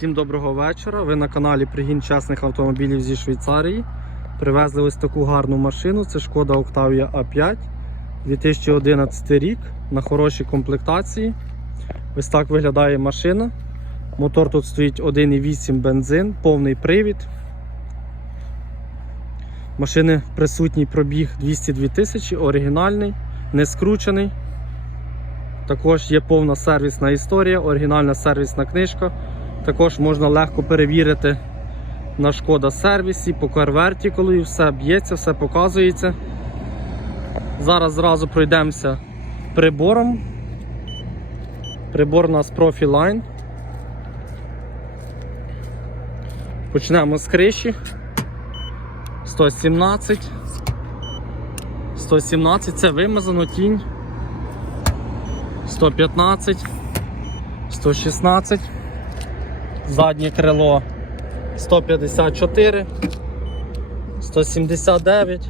Всім доброго вечора. Ви на каналі Пригін чесних автомобілів зі Швейцарії. Привезли ось таку гарну машину. Це шкода Octavia A5 2011 рік на хорошій комплектації. Ось так виглядає машина. Мотор тут стоїть 1,8 бензин, повний привід. Машини присутній пробіг 202 тисячі, оригінальний, не скручений. Також є повна сервісна історія, оригінальна сервісна книжка. Також можна легко перевірити на шкода сервісі, по карвертіколу, все б'ється, все показується. Зараз зразу пройдемося прибором. Прибор у нас Profiline. Почнемо з криші. 117. 117 це вимазано тінь. 115, 116, заднє крило 154, 179,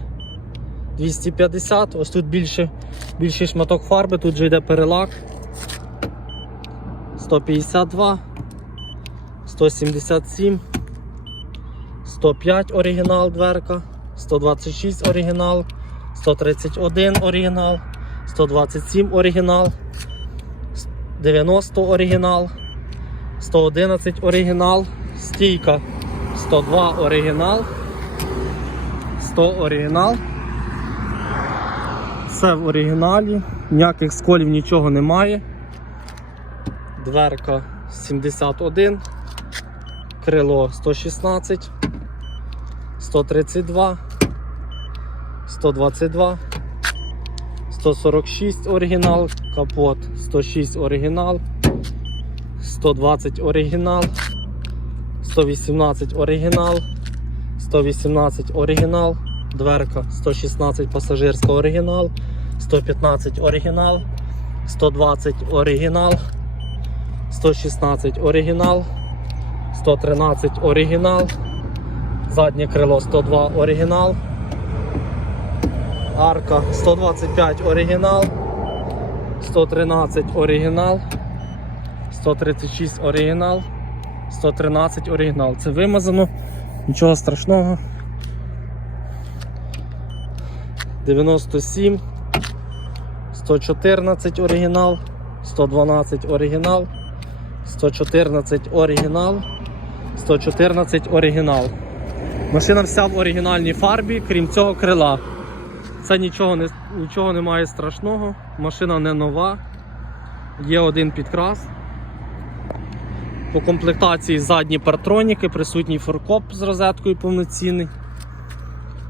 250. Ось тут більше, більший шматок фарби, тут же йде перелак. 152, 177, 105 оригінал дверка, 126 оригінал, 131 оригінал, 127 оригінал. 90 оригінал, 111 оригінал, стійка 102 оригінал, 100 оригінал. Все в оригіналі, ніяких сколів нічого немає. Дверка 71, крило 116, 132, 122. 146 оригінал, капот 106 оригінал, 120 оригінал, 118 оригінал, 118 оригінал, дверка 116 пасажирська оригінал, 115 оригінал, 120 оригінал, 116 оригінал, 113 оригінал, заднє крило 102 оригінал. Арка 125 оригінал, 113 оригінал, 136 оригінал, 113 оригінал. Це вимазано, нічого страшного. 97, 114 оригінал, 112 оригінал, 114 оригінал, 114 оригінал. Машина вся в оригінальній фарбі, крім цього крила. Це нічого не, нічого немає страшного, машина не нова, є один підкрас. По комплектації задні партроніки, присутній форкоп з розеткою повноцінний,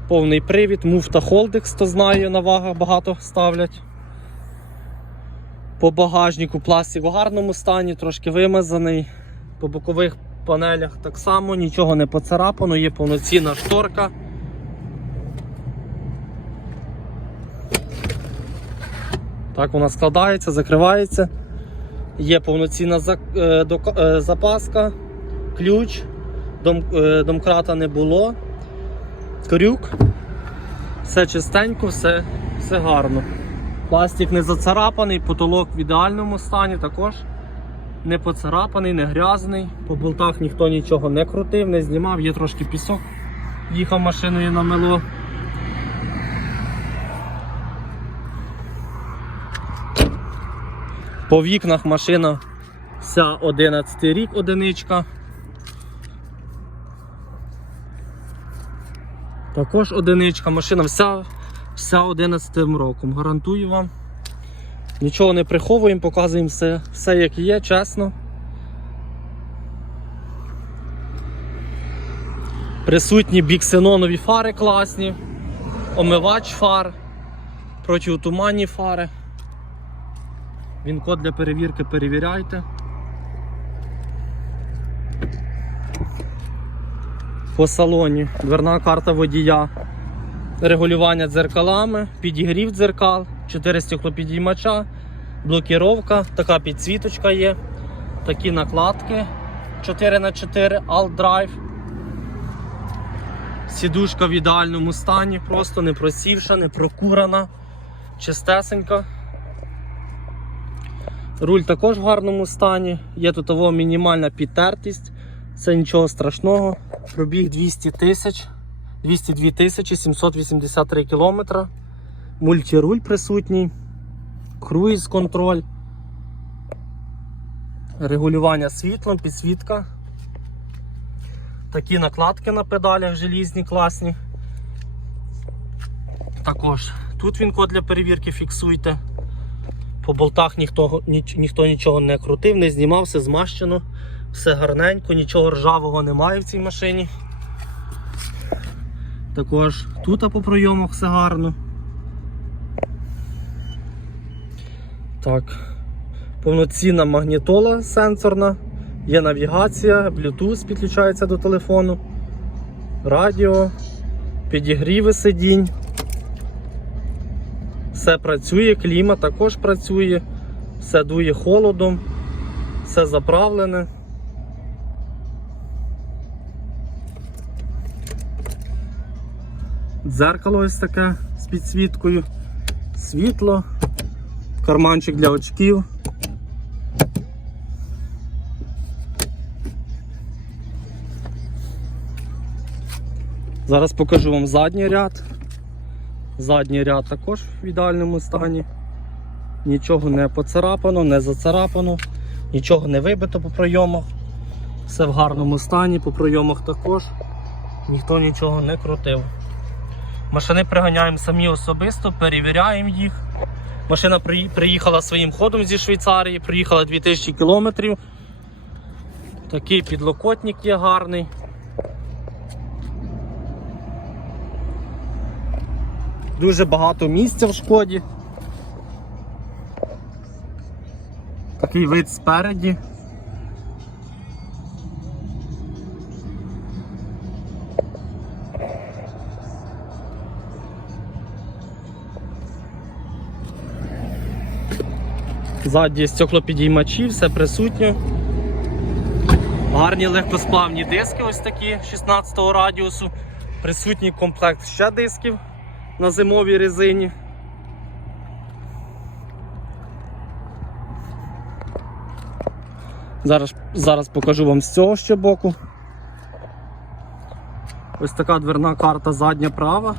повний привід, муфта Холдекс, хто знає, на вагах багато ставлять. По багажнику пластик в гарному стані, трошки вимазаний. По бокових панелях так само, нічого не поцарапано, є повноцінна шторка. Так вона складається, закривається. Є повноцінна е, е, запаска, ключ, е, домкрата не було, крюк. Все чистенько, все, все гарно. Пластик не зацарапаний, потолок в ідеальному стані також. Не поцарапаний, не грязний. По болтах ніхто нічого не крутив, не знімав, є трошки пісок. Їхав машиною на мело. По вікнах машина вся 11 рік одиничка. Також одиничка, машина вся, вся 11 роком. Гарантую вам. Нічого не приховуємо, показуємо все, все як є, чесно. Присутні біксенонові фари класні, омивач фар, протиотуманні фари. Він код для перевірки перевіряйте. По салоні. Дверна карта водія, регулювання дзеркалами, підігрів дзеркал, 4 стеклопідіймача, блокіровка, така підсвіточка є, такі накладки. 4х4, Alt Drive. Сідушка в ідеальному стані, просто не просівша, не прокурана, чистесенька. Руль також в гарному стані. Є тут того мінімальна підтертість. Це нічого страшного. Пробіг 200 тисяч, 202 тисячі 783 кілометра. Мультируль присутній, круїз контроль, регулювання світлом, підсвітка. Такі накладки на педалях желізні, класні. Також тут він код для перевірки фіксуйте. По болтах ніхто, ніч- ніхто нічого не крутив, не знімав, все змащено, все гарненько, нічого ржавого немає в цій машині. Також тут по пройомах все гарно. Так. Повноцінна магнітола сенсорна, є навігація, Bluetooth підключається до телефону, радіо, підігріви сидінь. Все працює, кліма також працює, все дує холодом, все заправлене. Дзеркало ось таке з підсвіткою, світло, карманчик для очків. Зараз покажу вам задній ряд. Задній ряд також в ідеальному стані. Нічого не поцарапано, не зацарапано, нічого не вибито по пройомах. Все в гарному стані, по пройомах також. Ніхто нічого не крутив. Машини приганяємо самі особисто, перевіряємо їх. Машина приїхала своїм ходом зі Швейцарії, приїхала 2000 кілометрів. Такий підлокотник є гарний. Дуже багато місця в шкоді. Такий вид спереді. Ззаді стеклопідіймачі, все присутнє. Гарні легкосплавні диски, ось такі 16 радіусу. Присутній комплект ще дисків на зимовій резині. Зараз, зараз покажу вам з цього ще боку. Ось така дверна карта задня права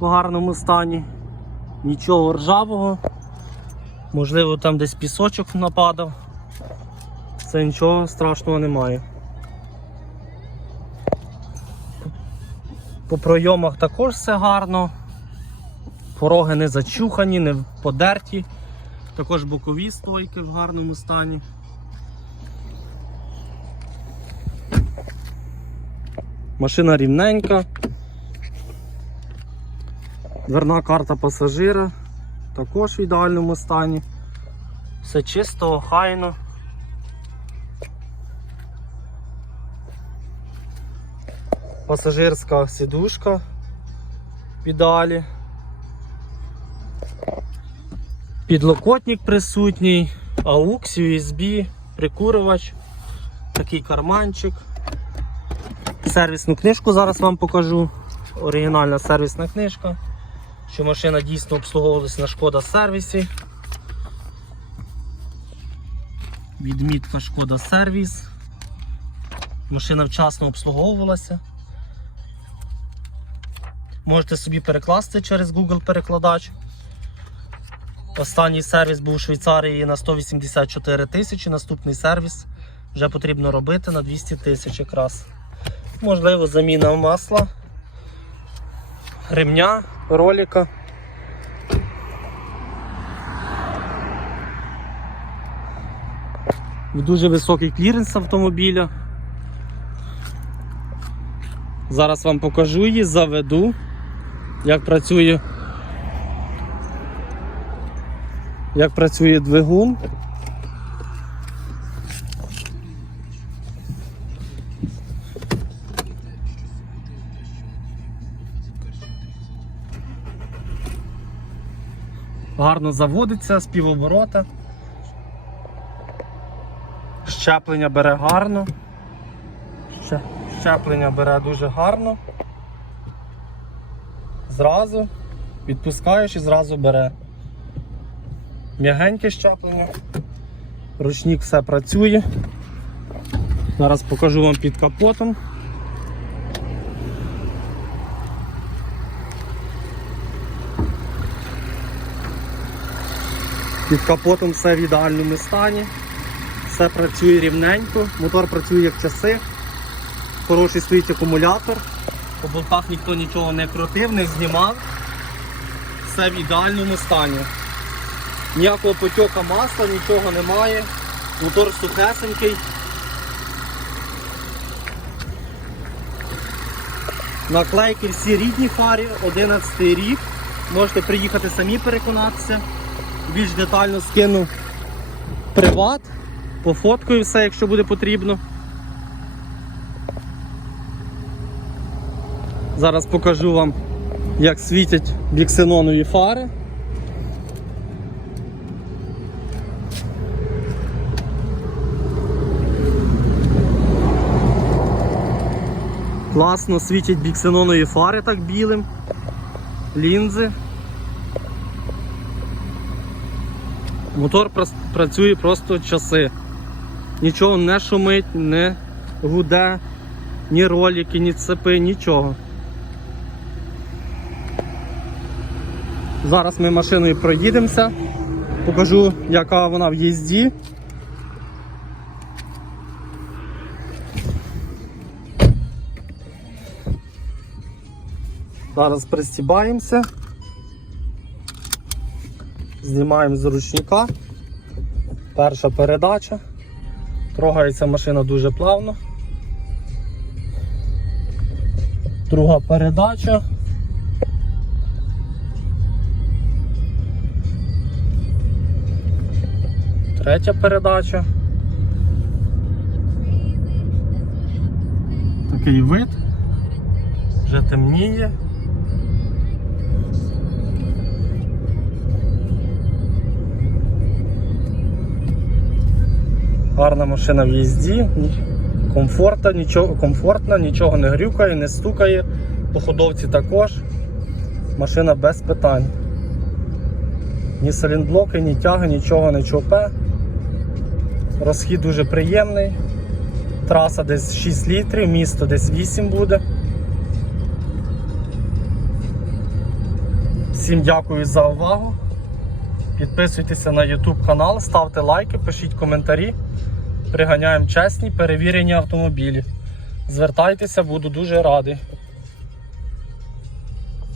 в гарному стані. Нічого ржавого. Можливо, там десь пісочок нападав. Це нічого страшного немає. По пройомах також все гарно. Пороги не зачухані, не подерті. Також бокові стойки в гарному стані. Машина рівненька. Дверна карта пасажира також в ідеальному стані. Все чисто, охайно. Пасажирська сідушка в ідеалі. Підлокотник присутній, AUX, USB, прикурювач, такий карманчик. Сервісну книжку зараз вам покажу. Оригінальна сервісна книжка, що машина дійсно обслуговувалась на шкода сервісі. Відмітка шкода сервіс. Машина вчасно обслуговувалася. Можете собі перекласти через Google перекладач. Останній сервіс був у Швейцарії на 184 тисячі, наступний сервіс вже потрібно робити на 200 тисяч якраз. Можливо, заміна масла, ремня, ролика. Дуже високий кліренс автомобіля. Зараз вам покажу її, заведу, як працює, як працює двигун. Гарно заводиться з півоборота. Щеплення бере гарно. Щеплення бере дуже гарно. Зразу відпускаєш і зразу бере. М'ягеньке щеплення. Ручник все працює. Зараз покажу вам під капотом. Під капотом все в ідеальному стані. Все працює рівненько, мотор працює як часи. Хороший стоїть акумулятор. По болтах ніхто нічого не крутив, не знімав. Все в ідеальному стані. Ніякого потьока масла, нічого немає. Мотор сухесенький. Наклейки всі рідні фарі, 11 рік. Можете приїхати самі переконатися. Більш детально скину приват, пофоткаю все, якщо буде потрібно. Зараз покажу вам, як світять біксенонові фари. Класно світять біксенонові фари так білим, лінзи. Мотор працює просто часи. Нічого не шумить, не гуде, ні ролики, ні цепи, нічого. Зараз ми машиною проїдемося, покажу, яка вона в їзді. Зараз пристібаємося. Знімаємо з ручника. Перша передача. Трогається машина дуже плавно. Друга передача. Третя передача. Такий вид. Вже темніє. Гарна машина в їзді, комфортна, нічого, комфортна, нічого не грюкає, не стукає. По ходовці також. Машина без питань. Ні салінблоки, ні тяги, нічого не чопе. Розхід дуже приємний. Траса десь 6 літрів, місто десь 8 буде. Всім дякую за увагу. Підписуйтеся на YouTube канал, ставте лайки, пишіть коментарі. Приганяємо чесні перевірені автомобілі. Звертайтеся, буду дуже радий.